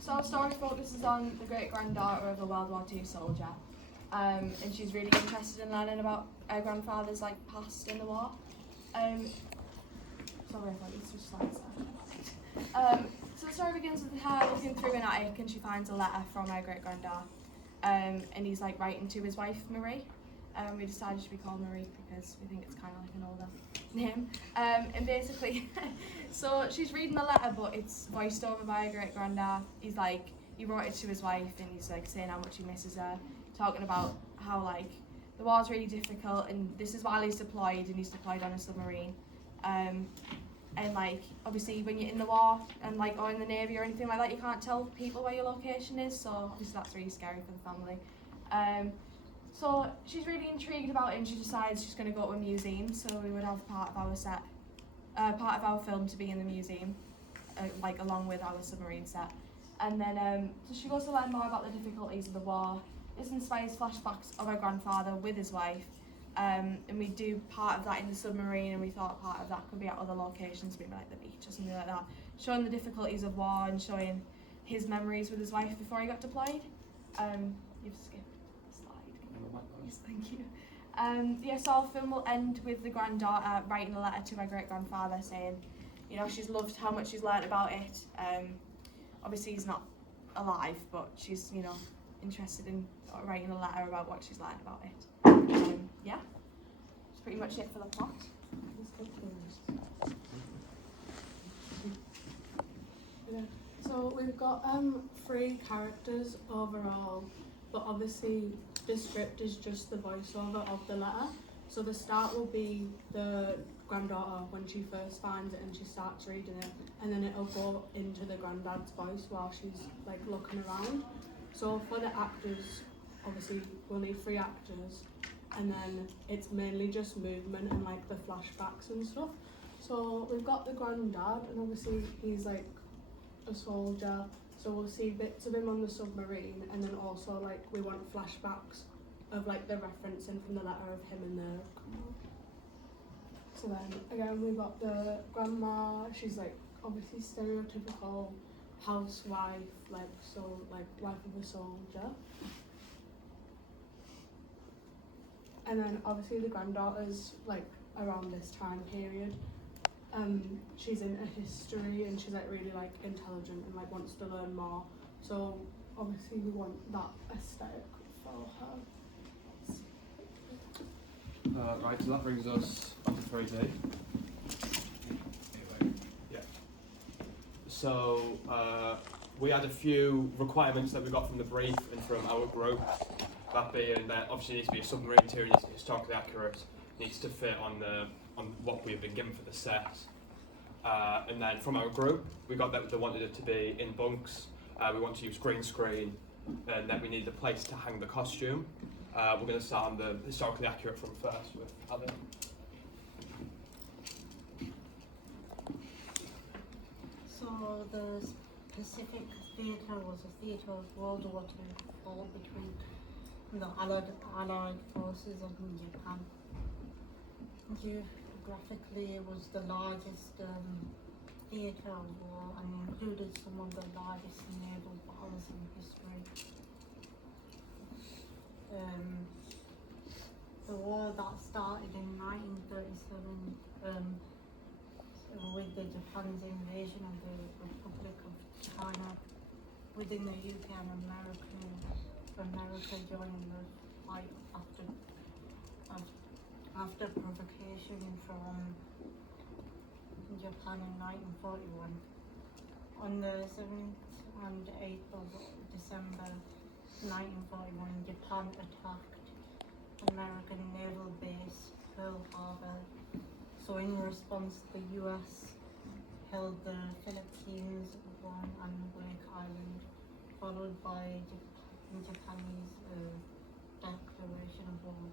So our story focuses on the great-granddaughter of a World War II soldier, and she's really interested in learning about her grandfather's past in the war. Sorry, I thought you switched slides there. So the story begins with her looking through an attic and she finds a letter from her great-granddad, and he's writing to his wife Marie. We decided to be called Marie because we think it's kind of like an older name. And basically, so she's reading the letter, but it's voiced over by her great-granddad. He wrote it to his wife and he's saying how much he misses her, talking about how the war's really difficult and this is while he's deployed and he's deployed on a submarine. And obviously when you're in the war and or in the Navy or anything like that, you can't tell people where your location is, so obviously that's really scary for the family. So she's really intrigued about it and she decides she's going to go to a museum, so we would have part of our film to be in the museum, along with our submarine set. And then so she goes to learn more about the difficulties of the war. This inspires flashbacks of her grandfather with his wife, and we do part of that in the submarine, and we thought part of that could be at other locations, maybe the beach or something like that, showing the difficulties of war and showing his memories with his wife before he got deployed. You've skipped a slide. Yes, thank you. So our film will end with the granddaughter writing a letter to her great-grandfather saying, she's loved how much she's learnt about it. Obviously he's not alive, but she's, interested in writing a letter about what she's learnt about it. That's pretty much it for the plot. So we've got 3 characters overall, but obviously the script is just the voiceover of the letter. So the start will be the granddaughter when she first finds it and she starts reading it, and then it'll go into the granddad's voice while she's looking around. So for the actors, obviously we'll need 3 actors, and then it's mainly just movement and the flashbacks and stuff. So we've got the granddad, and obviously he's a soldier, so we'll see bits of him on the submarine, and then also we want flashbacks of the referencing from the letter of him and the grandma. So then again we've got the grandma. She's obviously stereotypical housewife, wife of a soldier. And then obviously the granddaughter's around this time period. She's into history and she's really intelligent and wants to learn more. So obviously we want that aesthetic for her. Right, so that brings us on to 3D. Yeah. So we had a few requirements that we got from the brief and from our group. That being that obviously it needs to be a submarine too, it needs to be historically accurate, needs to fit on what we have been given for the set. And then from our group, we got that they wanted it to be in bunks. We want to use green screen, and then we need a place to hang the costume. We're going to start on the historically accurate from first with Adam. So the Pacific Theatre was a theatre of World War II fought between the Allied forces and Japan. Geographically, it was the largest theatre of war and included some of the largest naval battles in history. The war that started in 1937 with the Japan's invasion of the Republic of China within the UK and America joined the fight after provocation from Japan in 1941. On the 7th and 8th of December 1941, Japan attacked American naval base Pearl Harbor. So in response, the US held the Philippines, Guam and Wake Island, followed by Japanese declaration of war.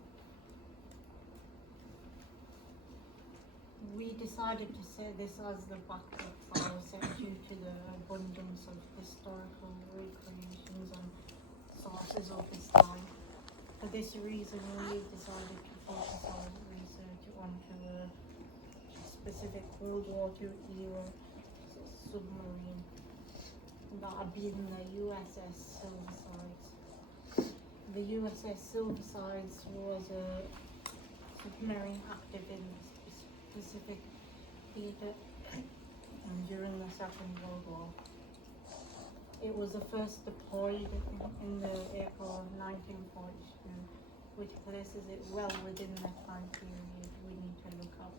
We decided to set this as the backup for our set due to the abundance of historical recreations and sources of this time. For this reason, we decided to focus our research onto a specific World War II era submarine. that have been the USS Silversides. The USS Silversides was a submarine active in the Pacific theatre during the Second World War. It was the first deployed in the April of 1942, which places it well within the time period we need to look at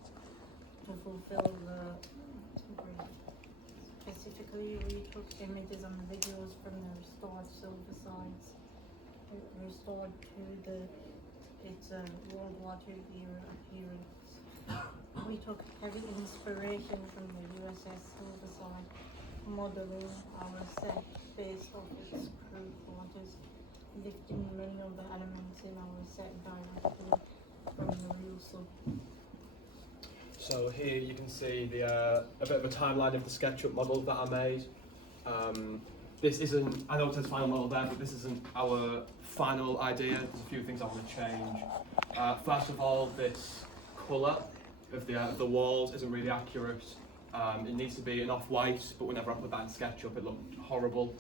to fulfill the brief. Specifically, we took images and videos from the restored Silversides, restored to its World War II era appearance. We took heavy inspiration from the USS Silverside, modelling our set based off its crew quarters, lifting many of the elements in our set directly from the real sub. So here you can see the a bit of a timeline of the SketchUp model that I made. This isn't, I know it says final model there, but this isn't our final idea. There's a few things I want to change. First of all, this colour of the walls isn't really accurate. It needs to be an off-white, but whenever I put that in SketchUp, it looked horrible.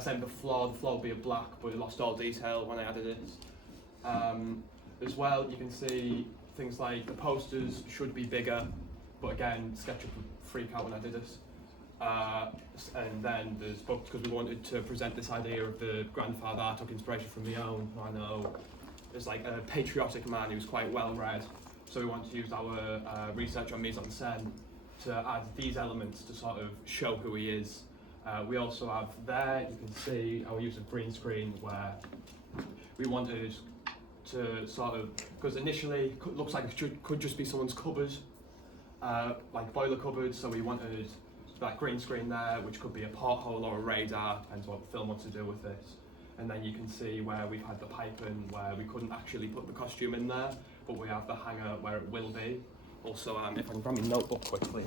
Same with the floor will be a black, but it lost all detail when I added it. As well, you can see things like the posters should be bigger, but again, SketchUp would freak out when I did this. And then there's books, because we wanted to present this idea of the grandfather. I took inspiration from my own. I know there's like a patriotic man who's quite well read, so we wanted to use our research on mise en scène to add these elements to sort of show who he is. We also have there, you can see our use of green screen, where we wanted to sort of, because initially it looks like it could just be someone's cupboard, like boiler cupboard, so we wanted that green screen there, which could be a porthole or a radar, depends what the film wants to do with this. And then you can see where we've had the piping, where we couldn't actually put the costume in there, but we have the hanger where it will be. Also, if I can grab my notebook quickly.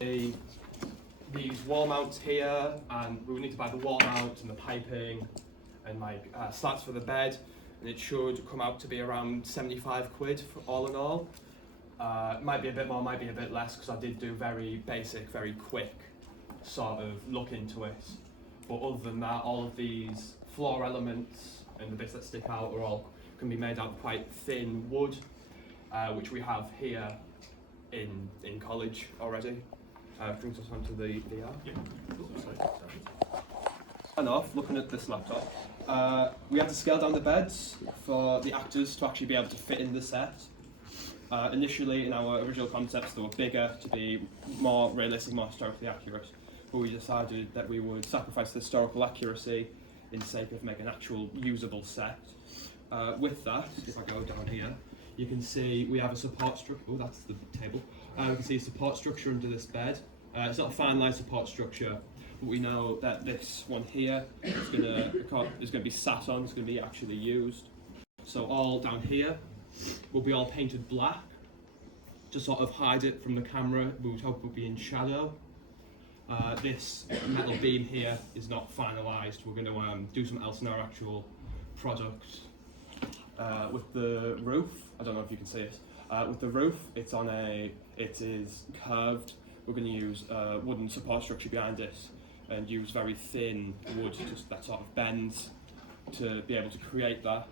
These wall mounts here, and we will need to buy the wall mounts and the piping and like slats for the bed, and it should come out to be around 75 quid for all in all. It might be a bit more, might be a bit less, because I did do very basic, very quick sort of look into it. But other than that, all of these floor elements and the bits that stick out are all can be made out of quite thin wood, which we have here in college already. Brings us onto the VR. And off, looking at this laptop, we had to scale down the beds for the actors to actually be able to fit in the set. Initially, in our original concepts, they were bigger to be more realistic, more historically accurate, but we decided that we would sacrifice the historical accuracy in the sake of making an actual usable set. With that, if I go down here, you can see we have a support structure. Oh, that's the table. We can see a support structure under this bed. It's not a finalised support structure, but we know that this one here is going to be sat on, it's going to be actually used. So all down here will be all painted black to sort of hide it from the camera. We would hope it would be in shadow. This metal beam here is not finalised. We're going to do something else in our actual product. With the roof, I don't know if you can see it. With the roof, it is curved. We're going to use a wooden support structure behind it and use very thin wood, just that sort of bends, to be able to create that.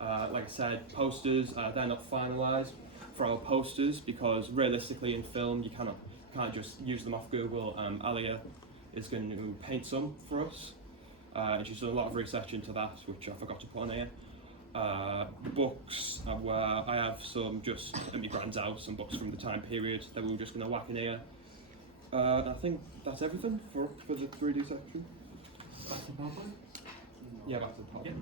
Like I said, posters, they're not finalised for our posters, because realistically in film you can't just use them off Google. Alia is going to paint some for us, and she's done a lot of research into that, which I forgot to put on here. The books, where I have some just in my brand's out, some books from the time period that we were just going to whack in here. I think that's everything for the 3D section. Back to PowerPoint? Yeah, back to the PowerPoint. Yeah.